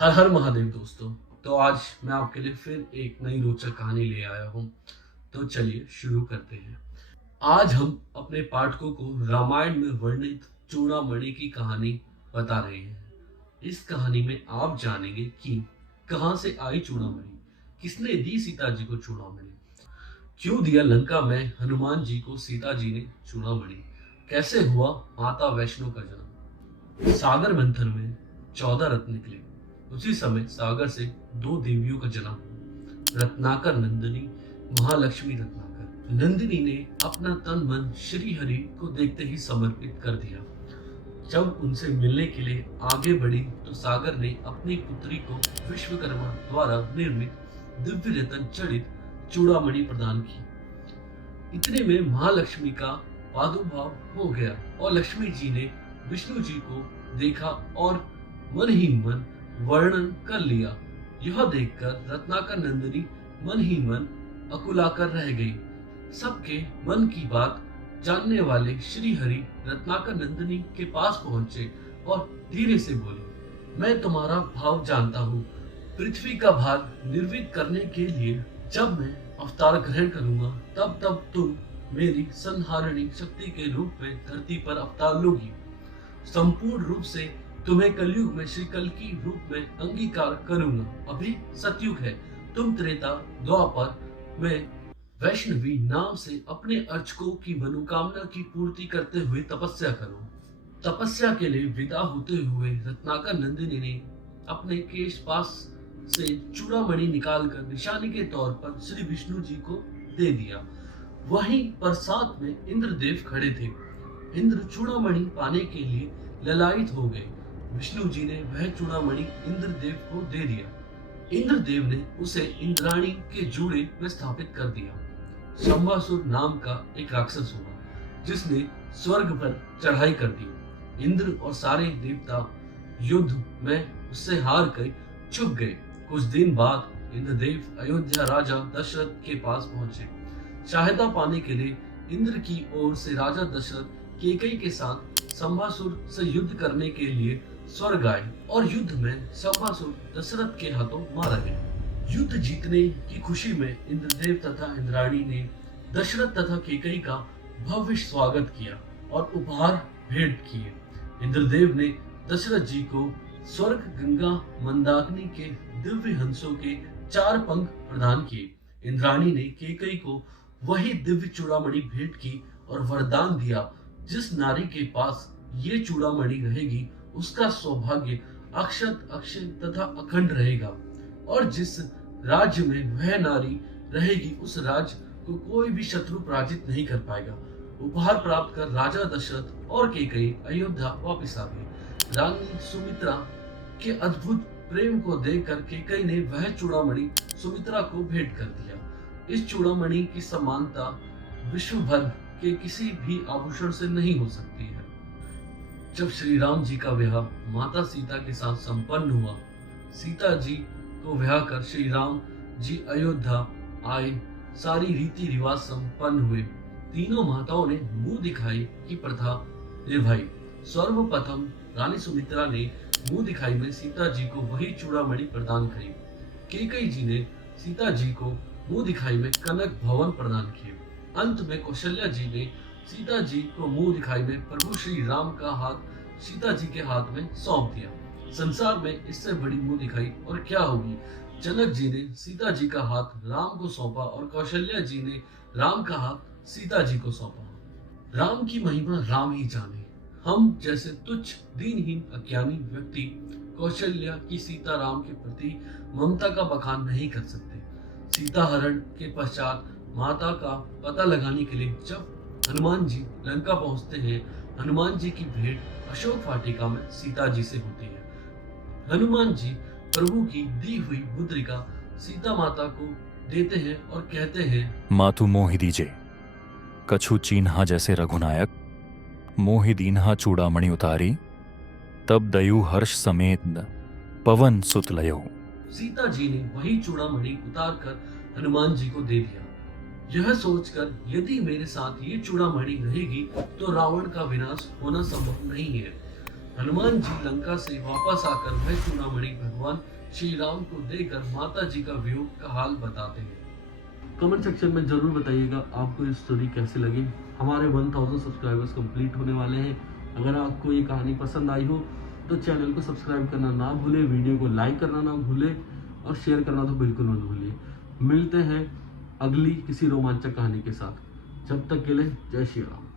हर हर महादेव दोस्तों। तो आज मैं आपके लिए फिर एक नई रोचक कहानी ले आया हूँ। तो चलिए शुरू करते हैं। आज हम अपने पाठकों को रामायण में वर्णित चूड़ामणि की कहानी बता रहे हैं। इस कहानी में आप जानेंगे कि कहां से आई चूड़ामणि, किसने दी सीता जी को चूड़ामणि, क्यों दिया लंका में हनुमान जी को सीता जी ने चूड़ामणि, कैसे हुआ माता वैष्णो का जन्म। सागर मंथन में 14 रत्न निकले। उसी समय सागर से 2 देवियों का जन्म हुआ, रत्नाकर नंदिनी, महालक्ष्मी रत्नाकर। नंदिनी ने अपना तन मन श्री हरि को देखते ही समर्पित कर दिया। जब उनसे मिलने के लिए आगे बढ़ी तो सागर ने अपनी पुत्री को विश्वकर्मा द्वारा निर्मित दिव्य रतन जड़ित चूड़ामणि प्रदान की। इतने में महालक्ष्मी का प्रादुर्भाव हो गया और लक्ष्मी जी ने विष्णु जी को देखा और मन ही मन वर्णन कर लिया। यह देखकर रत्नाकर नंदिनी मन ही मन अकुलाकर रह गई। सबके मन की बात जानने वाले श्री हरि रत्नाकर नंदिनी के पास पहुंचे और धीरे से बोले, मैं तुम्हारा भाव जानता हूँ। पृथ्वी का भार निर्वित करने के लिए जब मैं अवतार ग्रहण करूंगा तब तब तुम मेरी संहारणी शक्ति के रूप में धरती पर अवतार लोगी। संपूर्ण रूप से तुम्हें कलयुग में श्री कल की रूप में अंगीकार करूंगा। अभी सतयुग है, तुम त्रेता द्वापर में वैष्णवी नाम से अपने अर्चकों की मनोकामना की पूर्ति करते हुए तपस्या करो। तपस्या के लिए विदा होते हुए रत्नाकर नंदिनी ने अपने केश पास से चूड़ामणि निकालकर निशानी के तौर पर श्री विष्णु जी को दे दिया। वहीं पर साथ में इंद्रदेव खड़े थे। इंद्र चूड़ामणि पाने के लिए ललायित हो गए। विष्णु जी ने वह चूड़ामणि इंद्रदेव को दे दिया। इंद्रदेव ने उसे इंद्राणी के जूड़े में स्थापित कर दिया। शंभासुर नाम का एक राक्षस हुआ जिसने स्वर्ग पर चढ़ाई कर दी। इंद्र और सारे देवता युद्ध में उससे हार कर छुप गए। कुछ दिन बाद इंद्रदेव अयोध्या राजा दशरथ के पास पहुंचे। सहायता पाने के लिए इंद्र की ओर से राजा दशरथ कैकेयी के साथ शंभासुर से युद्ध करने के लिए स्वर्ग आए और युद्ध में शंभासुर दशरथ के हाथों मारा गया। युद्ध जीतने की खुशी में इंद्रदेव तथा इंद्राणी ने दशरथ तथा कैकेयी का भव्य स्वागत किया और उपहार भेंट किए। इंद्रदेव ने दशरथ जी को स्वर्ग गंगा मंदाकिनी के दिव्य हंसों के 4 पंख प्रदान किए। इंद्राणी ने कैकेयी को वही दिव्य चूड़ामणि भेंट की और वरदान दिया, जिस नारी के पास ये चूड़ामणि रहेगी उसका सौभाग्य अक्षत अक्षय तथा अखंड रहेगा और जिस राज्य में वह नारी रहेगी उस राज्य को कोई भी शत्रु पराजित नहीं कर पाएगा। उपहार प्राप्त कर राजा दशरथ और कैकेयी अयोध्या वापस आ गए। रानी सुमित्रा के अद्भुत प्रेम को देखकर कैकेयी ने वह चूड़ामणि सुमित्रा को भेंट कर दिया। इस चूड़ामणि की समानता विश्व भर के किसी भी आभूषण से नहीं हो सकती है। जब श्री राम जी का विवाह माता सीता के साथ संपन्न हुआ, सीता जी को ब्याह कर श्री राम जी अयोध्या आए। सारी रीति रिवाज संपन्न हुए। तीनों माताओं ने मुंह दिखाई की प्रथा निभाई। सर्वप्रथम रानी सुमित्रा ने मुंह दिखाई में सीता जी को वही चूड़ामणि प्रदान करी। कैकेयी जी ने सीता जी को मुंह दिखाई में कनक भवन प्रदान किए। अंत में कौशल्या जी ने सीता जी को मुंह दिखाई में प्रभु श्री राम का हाथ सीता जी के हाथ में सौंप दिया। संसार में इससे बड़ी मुंह दिखाई और क्या होगी। जनक जी ने सीता जी का हाथ राम को सौंपा और कौशल्या जी ने राम का हाथ सीता जी को सौंपा। राम की महिमा राम ही जाने। हम जैसे तुच्छ दीनहीन अज्ञानी व्यक्ति कौशल्या की सीता राम के प्रति ममता का बखान नहीं कर सकते। सीता हरण के पश्चात माता का पता लगाने के लिए जब हनुमान जी लंका पहुंचते हैं, हनुमान जी की भेंट अशोक वाटिका में सीता जी से होती है। हनुमान जी प्रभु की दी हुई मुद्रिका सीता माता को देते हैं और कहते हैं, मातु मोहि दीजे कछु चीन्हा जैसे रघुनायक, मोहि दीन्हा चूड़ामणि उतारी, तब दयु हर्ष समेत पवन सुत लयो। सीता जी ने वही चूड़ामणि उतार कर हनुमान जी को दे दिया। यह सोचकर यदि मेरे साथ ये चूड़ामणि रहेगी तो रावण का विनाश होना संभव नहीं है। हनुमान जी लंका से वापस आकर वह चूड़ामणि भगवान श्री राम को देकर माता जी का वियोग का हाल बताते हैं। कमेंट सेक्शन में जरूर बताइएगा आपको ये स्टोरी कैसी लगी। हमारे 1000 सब्सक्राइबर्स कंप्लीट होने वाले हैं। अगर आपको ये कहानी पसंद आई हो तो चैनल को सब्सक्राइब करना ना भूलें, वीडियो को लाइक करना ना भूलें और शेयर करना तो बिल्कुल मत भूलिए। मिलते हैं अगली किसी रोमांचक कहानी के साथ। जब तक के लिए जय श्री राम।